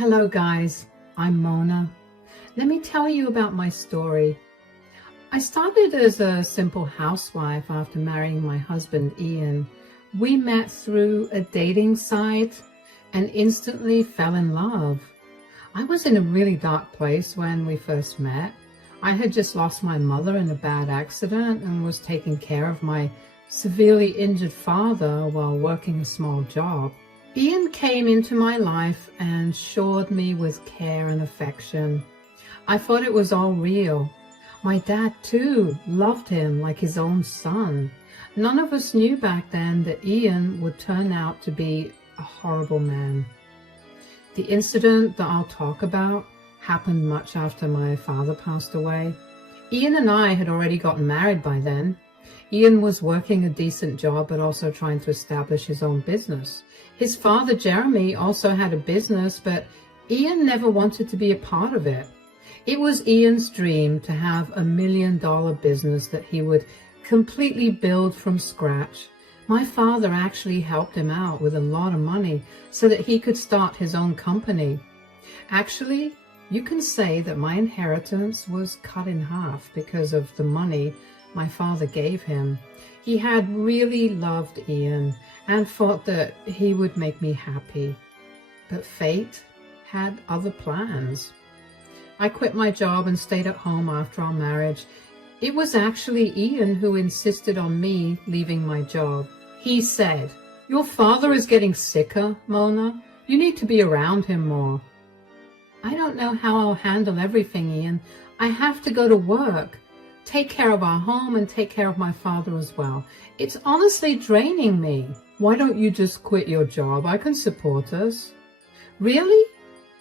Hello guys, I'm Mona. Let me tell you about my story. I started as a simple housewife after marrying my husband Ian. We met through a dating site and instantly fell in love. I was in a really dark place when we first met. I had just lost my mother in a bad accident and was taking care of my severely injured father while working a small job. Ian came into my life and showered me with care and affection. I thought it was all real. My dad, too, loved him like his own son. None of us knew back then that Ian would turn out to be a horrible man. The incident that I'll talk about happened much after my father passed away. Ian and I had already gotten married by then. Ian was working a decent job but also trying to establish his own business. His father, Jeremy, also had a business, but Ian never wanted to be a part of it. It was Ian's dream to have $1 million business that he would completely build from scratch. My father actually helped him out with a lot of money so that he could start his own company. Actually, you can say that my inheritance was cut in half because of the money my father gave him. He had really loved Ian and thought that he would make me happy. But fate had other plans. I quit my job and stayed at home after our marriage. It was actually Ian who insisted on me leaving my job. He said, "Your father is getting sicker, Mona. You need to be around him more." "I don't know how I'll handle everything, Ian. I have to go to work, take care of our home, and take care of my father as well. It's honestly draining me." "Why don't you just quit your job? I can support us." "Really?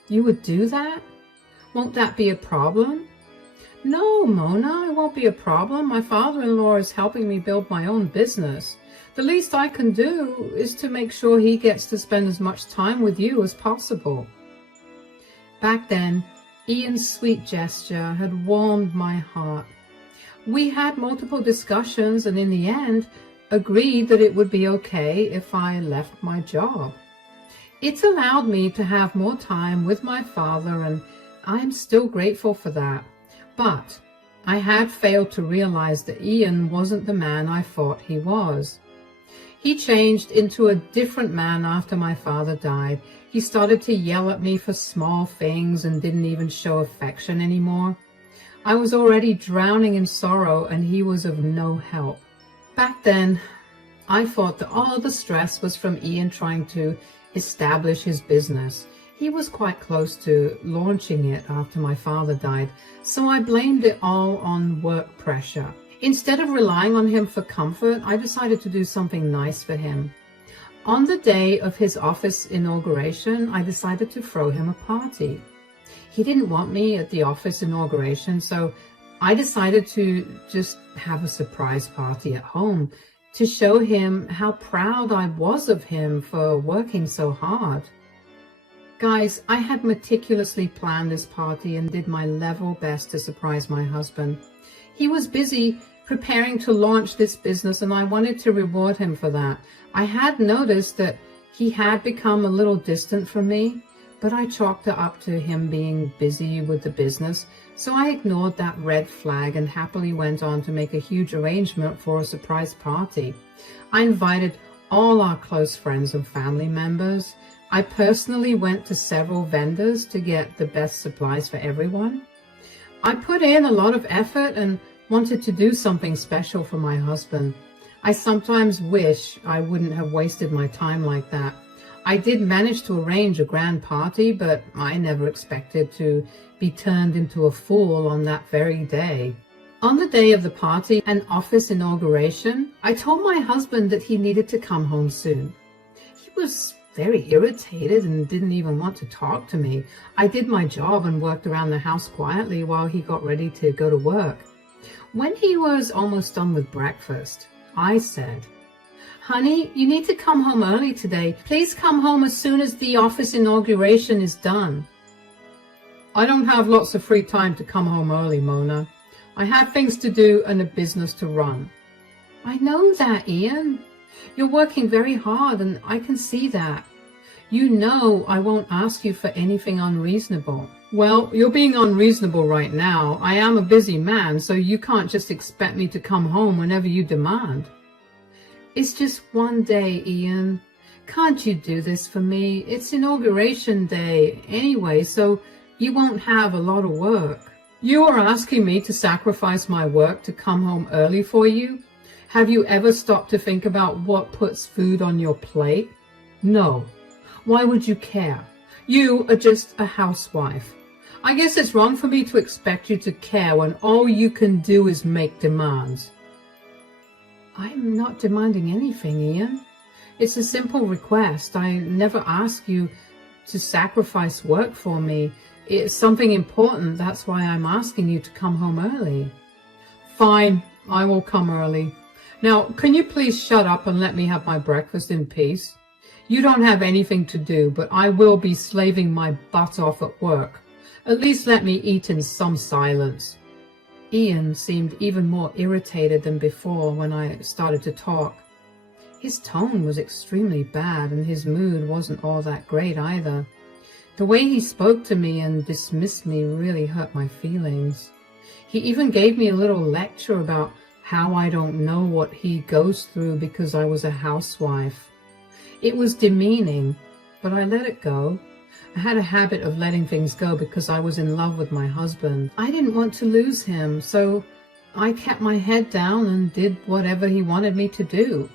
You would do that? Won't that be a problem?" "No, Mona, it won't be a problem. My father-in-law is helping me build my own business. The least I can do is to make sure he gets to spend as much time with you as possible." Back then, Ian's sweet gesture had warmed my heart. We had multiple discussions and in the end agreed that it would be okay if I left my job. It's allowed me to have more time with my father and I'm still grateful for that. But I had failed to realize that Ian wasn't the man I thought he was. He changed into a different man after my father died. He started to yell at me for small things and didn't even show affection anymore. I was already drowning in sorrow and he was of no help. Back then, I thought that all the stress was from Ian trying to establish his business. He was quite close to launching it after my father died, so I blamed it all on work pressure. Instead of relying on him for comfort, I decided to do something nice for him. On the day of his office inauguration, I decided to throw him a party. He didn't want me at the office inauguration, so I decided to just have a surprise party at home to show him how proud I was of him for working so hard. Guys, I had meticulously planned this party and did my level best to surprise my husband. He was busy preparing to launch this business and I wanted to reward him for that. I had noticed that he had become a little distant from me, but I chalked it up to him being busy with the business, so I ignored that red flag and happily went on to make a huge arrangement for a surprise party. I invited all our close friends and family members. I personally went to several vendors to get the best supplies for everyone. I put in a lot of effort and wanted to do something special for my husband. I sometimes wish I wouldn't have wasted my time like that. I did manage to arrange a grand party, but I never expected to be turned into a fool on that very day. On the day of the party and office inauguration, I told my husband that he needed to come home soon. He was very irritated and didn't even want to talk to me. I did my job and worked around the house quietly while he got ready to go to work. When he was almost done with breakfast, I said, "Honey, you need to come home early today. Please come home as soon as the office inauguration is done." "I don't have lots of free time to come home early, Mona. I have things to do and a business to run." "I know that, Ian. You're working very hard and I can see that. You know I won't ask you for anything unreasonable. Well, you're being unreasonable right now. I am a busy man, so you can't just expect me to come home whenever you demand. It's just one day, Ian. Can't you do this for me? It's inauguration day anyway, so you won't have a lot of work. You are asking me to sacrifice my work to come home early for you? Have you ever stopped to think about what puts food on your plate? No. Why would you care? You are just a housewife. I guess it's wrong for me to expect you to care when all you can do is make demands. I'm not demanding anything, Ian. It's a simple request. I never ask you to sacrifice work for me. It's something important. That's why I'm asking you to come home early. Fine, I will come early. Now, can you please shut up and let me have my breakfast in peace? You don't have anything to do, but I will be slaving my butt off at work. At least let me eat in some silence. Ian seemed even more irritated than before when I started to talk. His tone was extremely bad, and his mood wasn't all that great either. The way he spoke to me and dismissed me really hurt my feelings. He even gave me a little lecture about how I don't know what he goes through because I was a housewife. It was demeaning, but I let it go. I had a habit of letting things go because I was in love with my husband. I didn't want to lose him, so I kept my head down and did whatever he wanted me to do.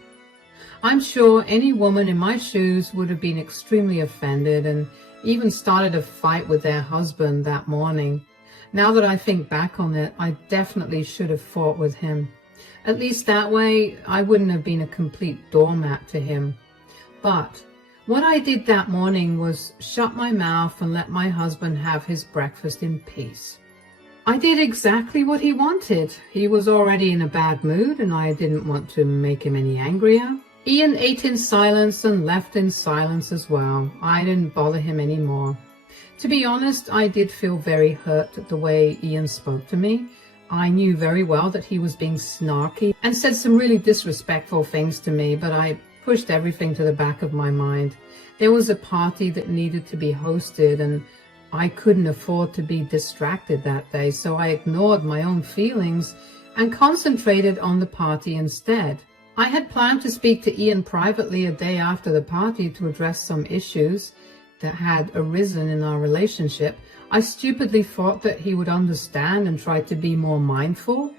I'm sure any woman in my shoes would have been extremely offended and even started a fight with their husband that morning. Now that I think back on it, I definitely should have fought with him. At least that way, I wouldn't have been a complete doormat to him. But what I did that morning was shut my mouth and let my husband have his breakfast in peace. I did exactly what he wanted. He was already in a bad mood and I didn't want to make him any angrier. Ian ate in silence and left in silence as well. I didn't bother him anymore. To be honest, I did feel very hurt at the way Ian spoke to me. I knew very well that he was being snarky and said some really disrespectful things to me, but I pushed everything to the back of my mind. There was a party that needed to be hosted and I couldn't afford to be distracted that day, so I ignored my own feelings and concentrated on the party instead. I had planned to speak to Ian privately a day after the party to address some issues that had arisen in our relationship. I stupidly thought that he would understand and try to be more mindful.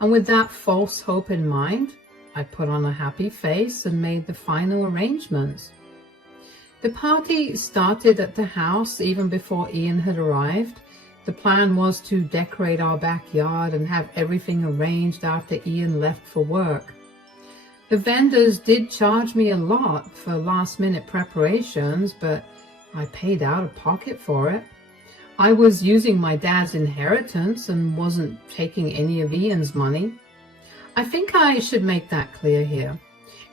And with that false hope in mind, I put on a happy face and made the final arrangements. The party started at the house even before Ian had arrived. The plan was to decorate our backyard and have everything arranged after Ian left for work. The vendors did charge me a lot for last-minute preparations, but I paid out of pocket for it. I was using my dad's inheritance and wasn't taking any of Ian's money. I think I should make that clear here.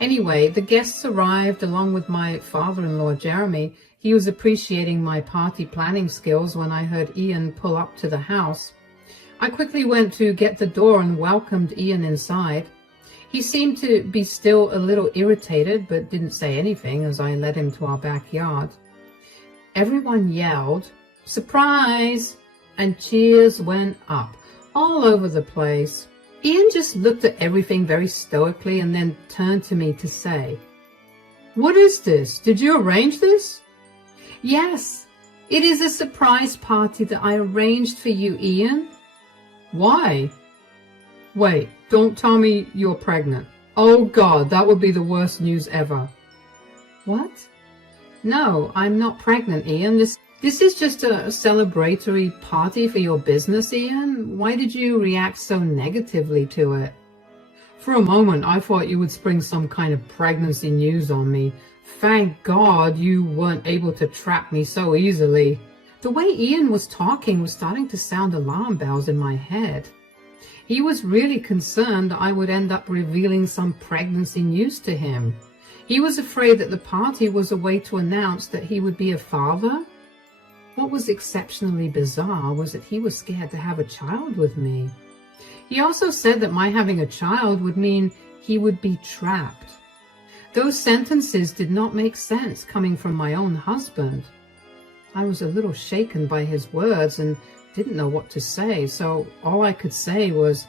Anyway, the guests arrived along with my father-in-law, Jeremy. He was appreciating my party planning skills when I heard Ian pull up to the house. I quickly went to get the door and welcomed Ian inside. He seemed to be still a little irritated, but didn't say anything as I led him to our backyard. Everyone yelled, "Surprise!" and cheers went up all over the place. Ian just looked at everything very stoically and then turned to me to say, "What is this? Did you arrange this?" "Yes, it is a surprise party that I arranged for you, Ian." "Why?" "Wait, don't tell me you're pregnant. Oh God, that would be the worst news ever." "What? No, I'm not pregnant, Ian. This is just a celebratory party for your business, Ian. Why did you react so negatively to it?" For a moment, I thought you would spring some kind of pregnancy news on me. Thank God you weren't able to trap me so easily. The way Ian was talking was starting to sound alarm bells in my head. He was really concerned I would end up revealing some pregnancy news to him. He was afraid that the party was a way to announce that he would be a father. What was exceptionally bizarre was that he was scared to have a child with me. He also said that my having a child would mean he would be trapped. Those sentences did not make sense coming from my own husband. I was a little shaken by his words and didn't know what to say, so all I could say was,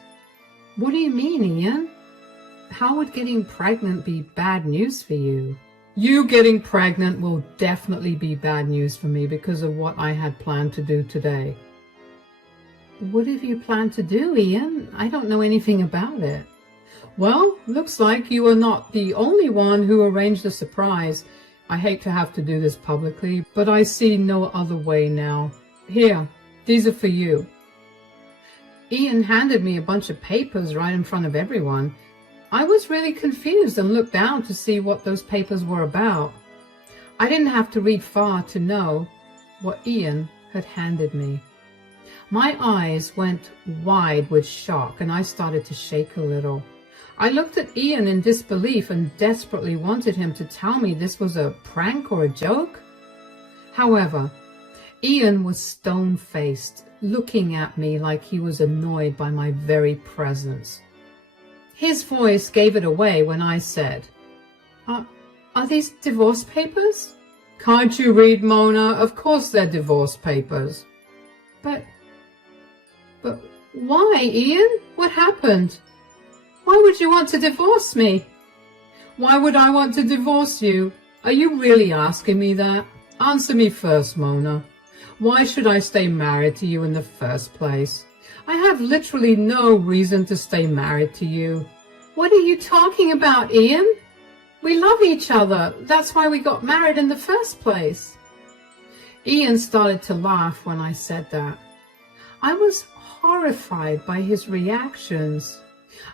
"What do you mean, Ian? How would getting pregnant be bad news for you?" "You getting pregnant will definitely be bad news for me because of what I had planned to do today." "What have you planned to do, Ian? I don't know anything about it." "Well, looks like you are not the only one who arranged the surprise. I hate to have to do this publicly, but I see no other way now. Here, these are for you." Ian handed me a bunch of papers right in front of everyone. I was really confused and looked down to see what those papers were about. I didn't have to read far to know what Ian had handed me. My eyes went wide with shock and I started to shake a little. I looked at Ian in disbelief and desperately wanted him to tell me this was a prank or a joke. However, Ian was stone-faced, looking at me like he was annoyed by my very presence. His voice gave it away when I said, Are these divorce papers?" "Can't you read, Mona? Of course they're divorce papers." But why, Ian? What happened? Why would you want to divorce me?" "Why would I want to divorce you? Are you really asking me that? Answer me first, Mona. Why should I stay married to you in the first place? I have literally no reason to stay married to you." "What are you talking about, Ian? We love each other. That's why we got married in the first place." Ian started to laugh when I said that. I was horrified by his reactions.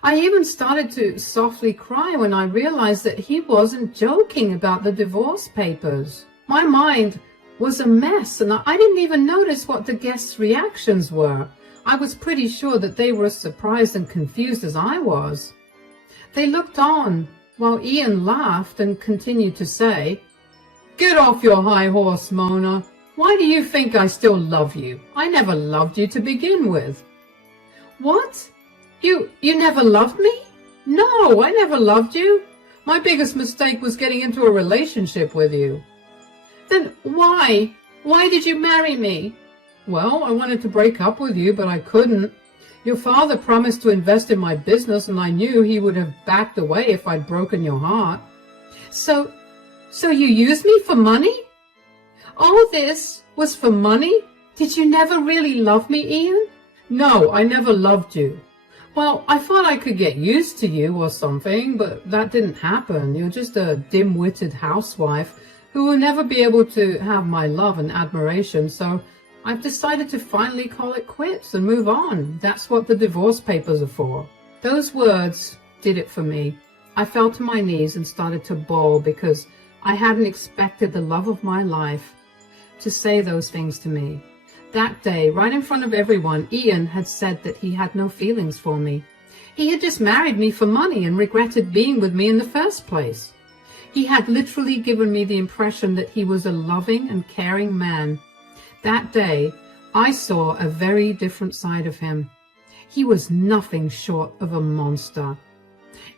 I even started to softly cry when I realized that he wasn't joking about the divorce papers. My mind was a mess and I didn't even notice what the guests' reactions were. I was pretty sure that they were as surprised and confused as I was. They looked on while Ian laughed and continued to say, "Get off your high horse, Mona. Why do you think I still love you? I never loved you to begin with." "What? You never loved me?" "No, I never loved you. My biggest mistake was getting into a relationship with you." "Then why? Why did you marry me?" "Well, I wanted to break up with you, but I couldn't. Your father promised to invest in my business, and I knew he would have backed away if I'd broken your heart." So you used me for money? All this was for money? Did you never really love me, Ian?" "No, I never loved you." "Well, I thought I could get used to you or something, but that didn't happen. You're just a dim-witted housewife who will never be able to have my love and admiration, so I've decided to finally call it quits and move on. That's what the divorce papers are for." Those words did it for me. I fell to my knees and started to bawl because I hadn't expected the love of my life to say those things to me. That day, right in front of everyone, Ian had said that he had no feelings for me. He had just married me for money and regretted being with me in the first place. He had literally given me the impression that he was a loving and caring man. That day, I saw a very different side of him. He was nothing short of a monster.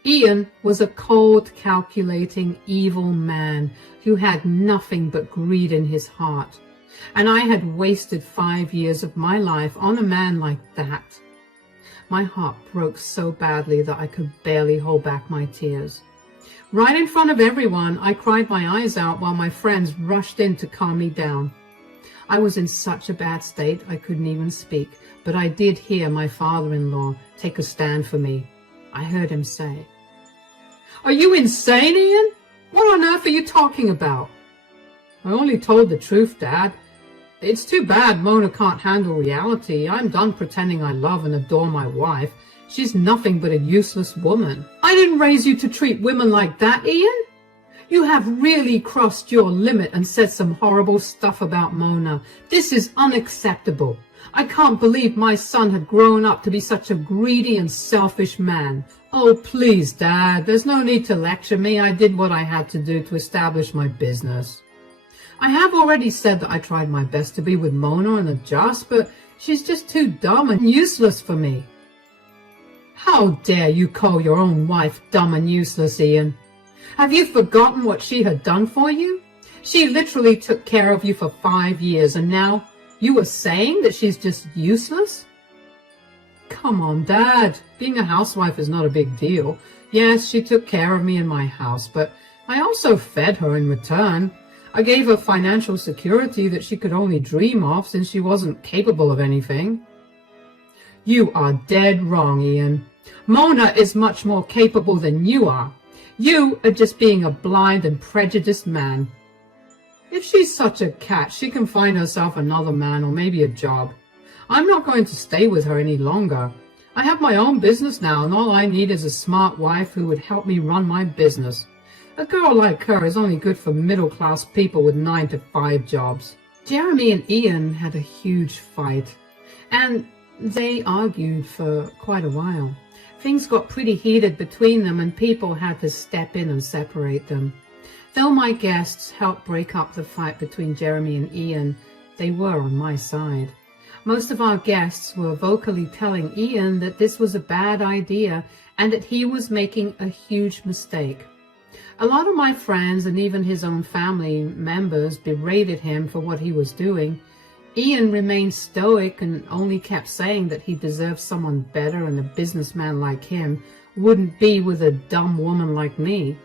Ian was a cold, calculating, evil man who had nothing but greed in his heart. And I had wasted 5 years of my life on a man like that. My heart broke so badly that I could barely hold back my tears. Right in front of everyone, I cried my eyes out while my friends rushed in to calm me down. I was in such a bad state I couldn't even speak, but I did hear my father-in-law take a stand for me. I heard him say, "Are you insane, Ian? What on earth are you talking about?" "I only told the truth, Dad. It's too bad Mona can't handle reality. I'm done pretending I love and adore my wife. She's nothing but a useless woman." "I didn't raise you to treat women like that, Ian. You have really crossed your limit and said some horrible stuff about Mona. This is unacceptable. I can't believe my son had grown up to be such a greedy and selfish man." "Oh, please, Dad, there's no need to lecture me. I did what I had to do to establish my business. I have already said that I tried my best to be with Mona and adjust, but she's just too dumb and useless for me." "How dare you call your own wife dumb and useless, Ian? Have you forgotten what she had done for you? She literally took care of you for 5 years, and now you are saying that she's just useless? Come on, Dad. Being a housewife is not a big deal. Yes, she took care of me in my house, but I also fed her in return. I gave her financial security that she could only dream of since she wasn't capable of anything. You are dead wrong, Ian. Mona is much more capable than you are. You are just being a blind and prejudiced man. If she's such a cat, she can find herself another man or maybe a job. I'm not going to stay with her any longer. I have my own business now, and all I need is a smart wife who would help me run my business. A girl like her is only good for middle-class people with 9-to-5 jobs. Jeremy and Ian had a huge fight, and they argued for quite a while. Things got pretty heated between them, and people had to step in and separate them. Though my guests helped break up the fight between Jeremy and Ian, they were on my side. Most of our guests were vocally telling Ian that this was a bad idea and that he was making a huge mistake. A lot of my friends and even his own family members berated him for what he was doing. Ian remained stoic and only kept saying that he deserved someone better, and a businessman like him wouldn't be with a dumb woman like me.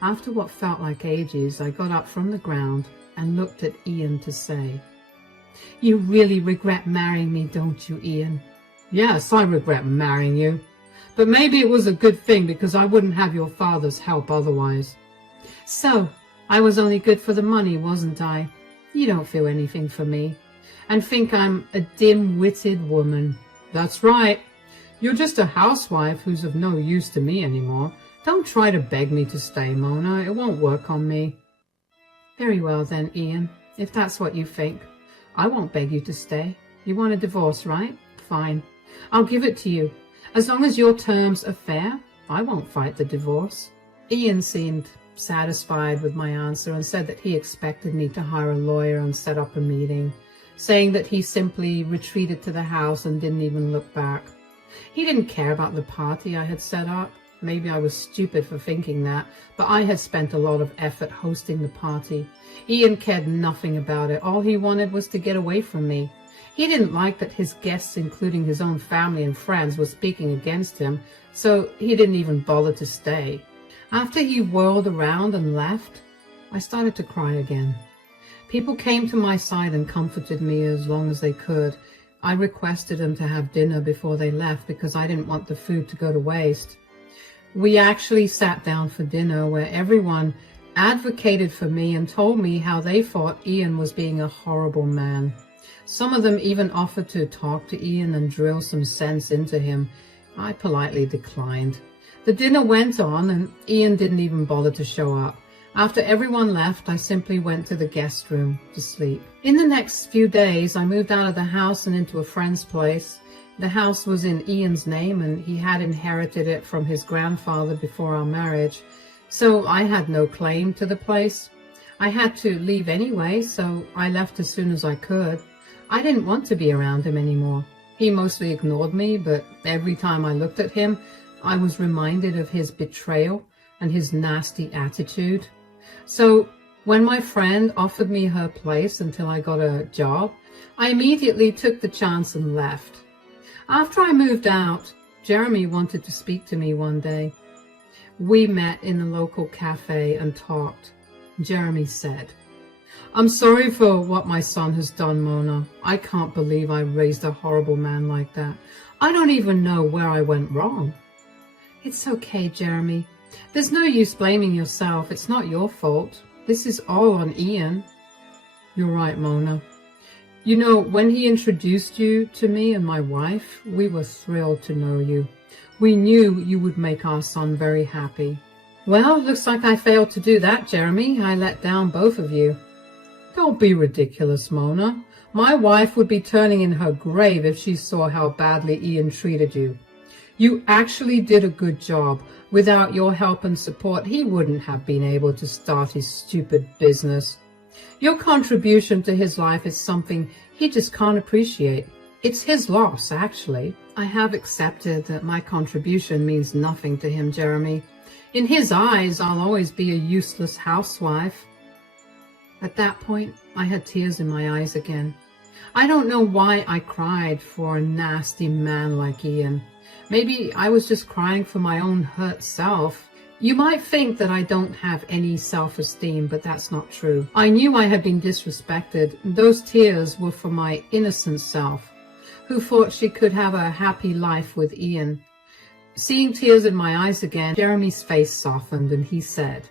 After what felt like ages, I got up from the ground and looked at Ian to say, "You really regret marrying me, don't you, Ian?" "Yes, I regret marrying you. But maybe it was a good thing because I wouldn't have your father's help otherwise." "So, I was only good for the money, wasn't I? You don't feel anything for me and think I'm a dim-witted woman." "That's right. You're just a housewife who's of no use to me anymore. Don't try to beg me to stay, Mona. It won't work on me." "Very well then, Ian, if that's what you think. I won't beg you to stay. You want a divorce, right? Fine. I'll give it to you. As long as your terms are fair, I won't fight the divorce." Ian seemed satisfied with my answer and said that he expected me to hire a lawyer and set up a meeting, saying that he simply retreated to the house and didn't even look back. He didn't care about the party I had set up. Maybe I was stupid for thinking that, but I had spent a lot of effort hosting the party. Ian cared nothing about it. All he wanted was to get away from me. He didn't like that his guests, including his own family and friends, were speaking against him, so he didn't even bother to stay. After he whirled around and left, I started to cry again. People came to my side and comforted me as long as they could. I requested them to have dinner before they left because I didn't want the food to go to waste. We actually sat down for dinner where everyone advocated for me and told me how they thought Ian was being a horrible man. Some of them even offered to talk to Ian and drill some sense into him. I politely declined. The dinner went on and Ian didn't even bother to show up. After everyone left, I simply went to the guest room to sleep. In the next few days, I moved out of the house and into a friend's place. The house was in Ian's name and he had inherited it from his grandfather before our marriage, so I had no claim to the place. I had to leave anyway, so I left as soon as I could. I didn't want to be around him anymore. He mostly ignored me, but every time I looked at him, I was reminded of his betrayal and his nasty attitude. So when my friend offered me her place until I got a job, I immediately took the chance and left. After I moved out, Jeremy wanted to speak to me one day. We met in the local cafe and talked. Jeremy said, "I'm sorry for what my son has done, Mona. I can't believe I raised a horrible man like that. I don't even know where I went wrong." "It's okay, Jeremy. There's no use blaming yourself. It's not your fault. This is all on Ian." "You're right, Mona. You know, when he introduced you to me and my wife, we were thrilled to know you. We knew you would make our son very happy." "Well, looks like I failed to do that, Jeremy. I let down both of you." "Don't be ridiculous, Mona. My wife would be turning in her grave if she saw how badly Ian treated you. You actually did a good job. Without your help and support, he wouldn't have been able to start his stupid business. Your contribution to his life is something he just can't appreciate. It's his loss, actually." I have accepted that my contribution means nothing to him, Jeremy. In his eyes, I'll always be a useless housewife. At that point, I had tears in my eyes again. I don't know why I cried for a nasty man like Ian. Maybe I was just crying for my own hurt self. You might think that I don't have any self-esteem, but that's not true. I knew I had been disrespected. Those tears were for my innocent self, who thought she could have a happy life with Ian. Seeing tears in my eyes again, Jeremy's face softened and he said,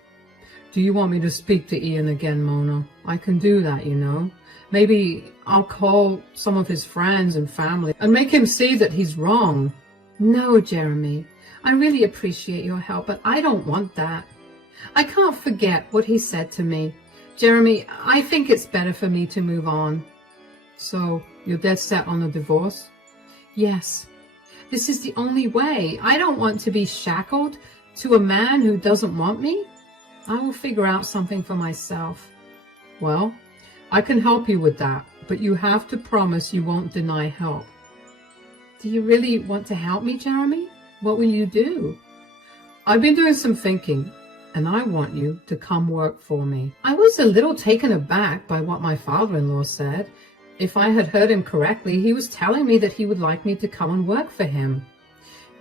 "Do you want me to speak to Ian again, Mona? I can do that, you know. Maybe I'll call some of his friends and family and make him see that he's wrong." "No, Jeremy, I really appreciate your help, but I don't want that. I can't forget what he said to me. Jeremy, I think it's better for me to move on." "So, you're dead set on a divorce?" "Yes. This is the only way. I don't want to be shackled to a man who doesn't want me. I will figure out something for myself." "Well, I can help you with that, but you have to promise you won't deny help." "Do you really want to help me, Jeremy? What will you do?" "I've been doing some thinking, and I want you to come work for me." I was a little taken aback by what my father-in-law said. If I had heard him correctly, he was telling me that he would like me to come and work for him.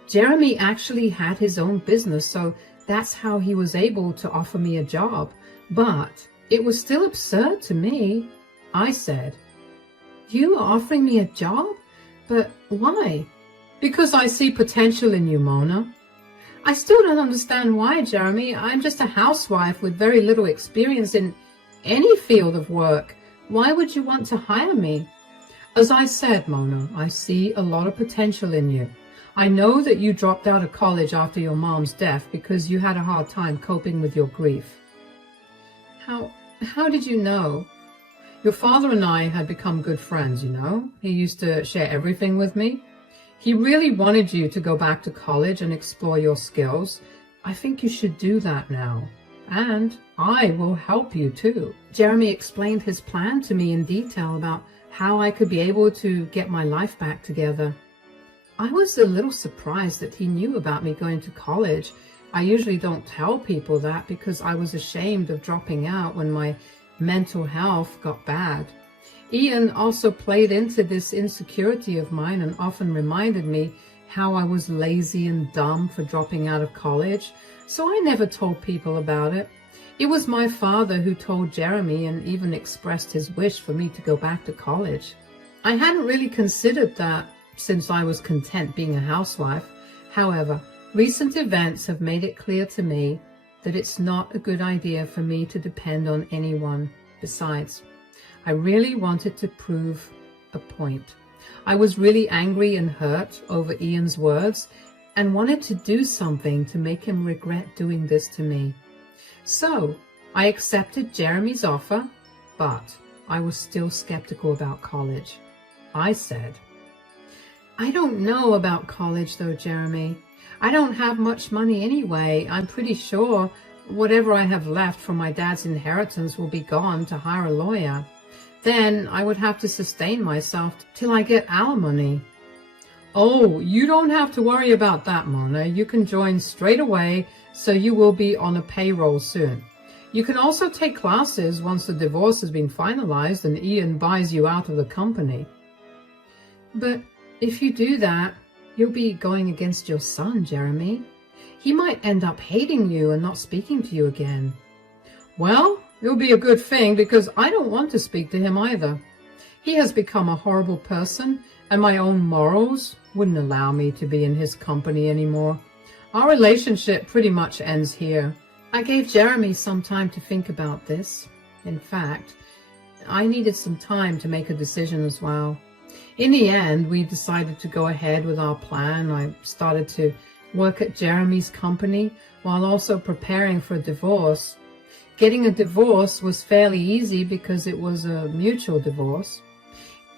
Jeremy actually had his own business, so that's how he was able to offer me a job. But it was still absurd to me. I said, "You are offering me a job? But why?" "Because I see potential in you, Mona." "I still don't understand why, Jeremy. I'm just a housewife with very little experience in any field of work. Why would you want to hire me?" "As I said, Mona, I see a lot of potential in you. I know that you dropped out of college after your mom's death because you had a hard time coping with your grief." How did you know?" "Your father and I had become good friends, you know. He used to share everything with me. He really wanted you to go back to college and explore your skills. I think you should do that now. And I will help you too." Jeremy explained his plan to me in detail about how I could be able to get my life back together. I was a little surprised that he knew about me going to college. I usually don't tell people that because I was ashamed of dropping out when my mental health got bad. Ian also played into this insecurity of mine and often reminded me how I was lazy and dumb for dropping out of college, so I never told people about it. It was my father who told Jeremy and even expressed his wish for me to go back to college. I hadn't really considered that since I was content being a housewife. However, recent events have made it clear to me that it's not a good idea for me to depend on anyone. Besides, I really wanted to prove a point. I was really angry and hurt over Ian's words and wanted to do something to make him regret doing this to me. So I accepted Jeremy's offer, but I was still skeptical about college. I said, "I don't know about college though, Jeremy. I don't have much money anyway. I'm pretty sure whatever I have left from my dad's inheritance will be gone to hire a lawyer. Then I would have to sustain myself till I get alimony." "Oh, you don't have to worry about that, Mona. You can join straight away, so you will be on a payroll soon. You can also take classes once the divorce has been finalized and Ian buys you out of the company." "But if you do that, you'll be going against your son, Jeremy. He might end up hating you and not speaking to you again." "Well, it'll be a good thing because I don't want to speak to him either. He has become a horrible person and my own morals wouldn't allow me to be in his company anymore. Our relationship pretty much ends here." I gave Jeremy some time to think about this. In fact, I needed some time to make a decision as well. In the end, we decided to go ahead with our plan. I started to work at Jeremy's company while also preparing for a divorce. Getting a divorce was fairly easy because it was a mutual divorce.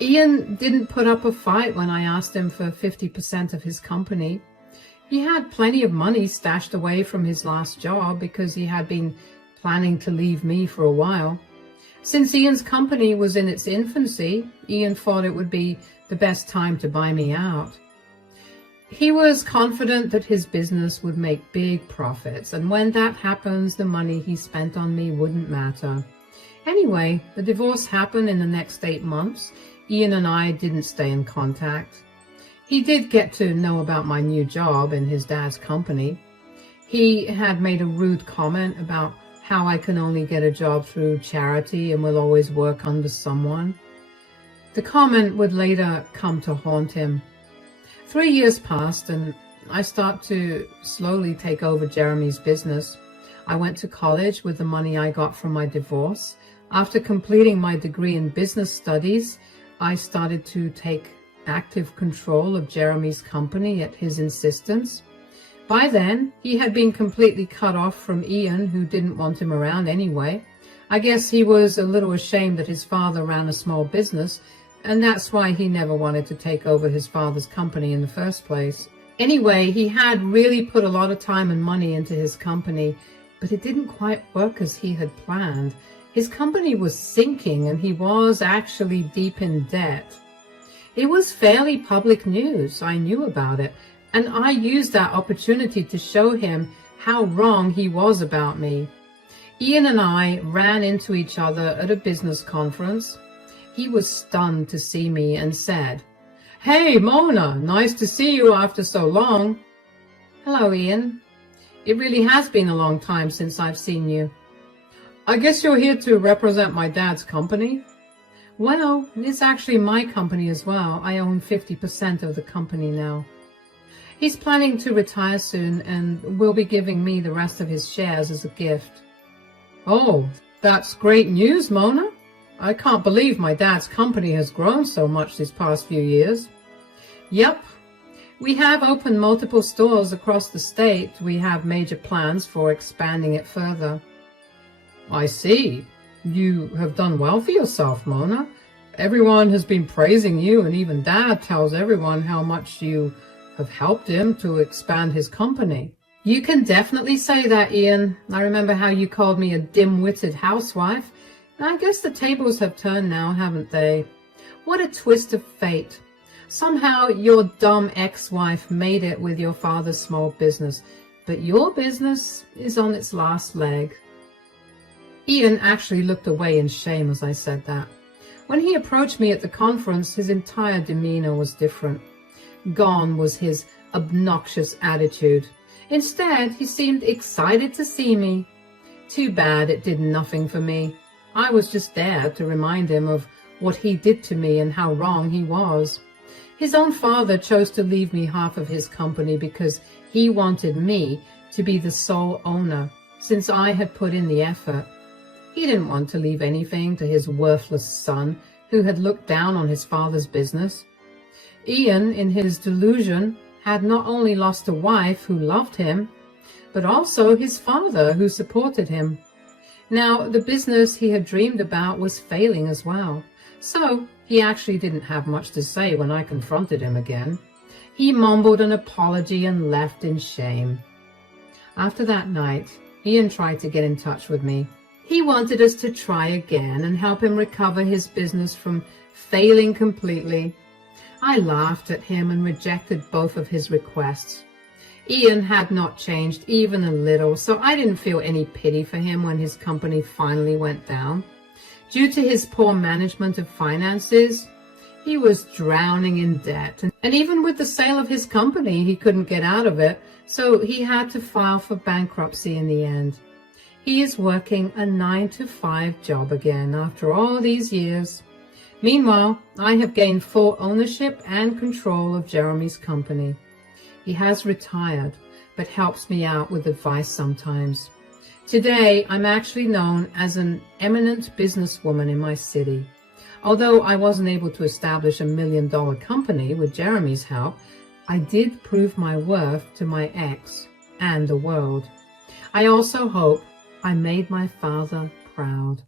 Ian didn't put up a fight when I asked him for 50% of his company. He had plenty of money stashed away from his last job because he had been planning to leave me for a while. Since Ian's company was in its infancy, Ian thought it would be the best time to buy me out. He was confident that his business would make big profits, and when that happens, the money he spent on me wouldn't matter. Anyway, the divorce happened in the next 8 months. Ian and I didn't stay in contact. He did get to know about my new job in his dad's company. He had made a rude comment about how I can only get a job through charity and will always work under someone. The comment would later come to haunt him. 3 years passed and I started to slowly take over Jeremy's business. I went to college with the money I got from my divorce. After completing my degree in business studies, I started to take active control of Jeremy's company at his insistence. By then, he had been completely cut off from Ian, who didn't want him around anyway. I guess he was a little ashamed that his father ran a small business, and that's why he never wanted to take over his father's company in the first place. Anyway, he had really put a lot of time and money into his company, but it didn't quite work as he had planned. His company was sinking, and he was actually deep in debt. It was fairly public news. I knew about it, and I used that opportunity to show him how wrong he was about me. Ian and I ran into each other at a business conference. He was stunned to see me and said, "Hey, Mona, nice to see you after so long." "Hello, Ian. It really has been a long time since I've seen you." "I guess you're here to represent my dad's company?" "Well, it's actually my company as well. I own 50% of the company now. He's planning to retire soon and will be giving me the rest of his shares as a gift." "Oh, that's great news, Mona. I can't believe my dad's company has grown so much these past few years." "Yep. We have opened multiple stores across the state. We have major plans for expanding it further." "I see. You have done well for yourself, Mona. Everyone has been praising you, and even Dad tells everyone how much you have helped him to expand his company." "You can definitely say that, Ian. I remember how you called me a dim-witted housewife. I guess the tables have turned now, haven't they? What a twist of fate. Somehow your dumb ex-wife made it with your father's small business, but your business is on its last leg." Ian actually looked away in shame as I said that. When he approached me at the conference, his entire demeanor was different. Gone was his obnoxious attitude. Instead, he seemed excited to see me. Too bad it did nothing for me. I was just there to remind him of what he did to me and how wrong he was. His own father chose to leave me half of his company because he wanted me to be the sole owner, since I had put in the effort. He didn't want to leave anything to his worthless son, who had looked down on his father's business. Ian, in his delusion, had not only lost a wife who loved him, but also his father who supported him. Now, the business he had dreamed about was failing as well, so he actually didn't have much to say when I confronted him again. He mumbled an apology and left in shame. After that night, Ian tried to get in touch with me. He wanted us to try again and help him recover his business from failing completely. I laughed at him and rejected both of his requests. Ian had not changed even a little, so I didn't feel any pity for him when his company finally went down. Due to his poor management of finances, he was drowning in debt, and even with the sale of his company, he couldn't get out of it, so he had to file for bankruptcy in the end. He is working a 9-to-5 job again after all these years. Meanwhile, I have gained full ownership and control of Jeremy's company. He has retired, but helps me out with advice sometimes. Today, I'm actually known as an eminent businesswoman in my city. Although I wasn't able to establish $1 million company with Jeremy's help, I did prove my worth to my ex and the world. I also hope I made my father proud.